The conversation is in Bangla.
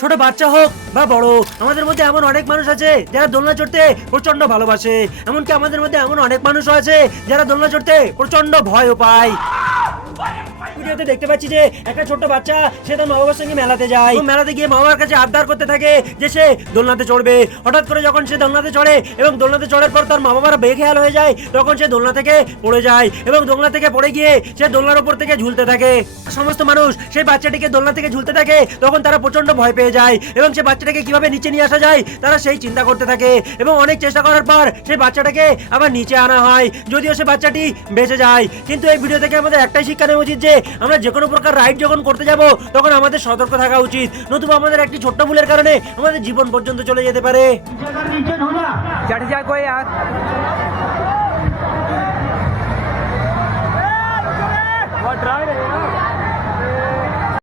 ছোট বাচ্চা হোক বা বড়, আমাদের মধ্যে এমন অনেক মানুষ আছে যারা দোলনা চড়তে প্রচন্ড ভালোবাসে। এমনকি আমাদের মধ্যে এমন অনেক মানুষও আছে যারা দোলনা চড়তে প্রচন্ড ভয়ও পায়। ভিডিওতে দেখতে পাচ্ছি যে একটা ছোট্ট বাচ্চা সে তার মা বাবার সঙ্গে মেলাতে যায়। মেলাতে গিয়ে মা বাবার কাছে আবদার করতে থাকে যে সে দোলনাতে চড়বে। হঠাৎ করে যখন সে দোলনাতে চড়ে এবং দোলনাতে চড়ার পর তার মা বাবার বেখেয়াল হয়ে যায়, তখন সে দোলনা থেকে পড়ে যায় এবং দোলনা থেকে পড়ে গিয়ে সে দোলনার উপর থেকে ঝুলতে থাকে। সমস্ত মানুষ সেই বাচ্চাটিকে দোলনা থেকে ঝুলতে থাকে, তখন তারা প্রচন্ড ভয় পেয়ে যায় এবং সে বাচ্চাটাকে কিভাবে নিচে নিয়ে আসা যায় তারা সেই চিন্তা করতে থাকে এবং অনেক চেষ্টা করার পর সেই বাচ্চাটাকে আবার নিচে আনা হয়, যদিও সে বাচ্চাটি বেঁচে যায়। কিন্তু এই ভিডিও থেকে আমাদের একটাই শিক্ষা নেওয়া উচিত যে আমরা যে কোনো প্রকার রাইড যখন করতে যাব তখন আমাদের সতর্ক থাকা উচিত, নতুবা আমাদের একটি ছোট্ট ভুলের কারণে আমাদের জীবন পর্যন্ত চলে যেতে পারে। चढ़ जा कोई यार।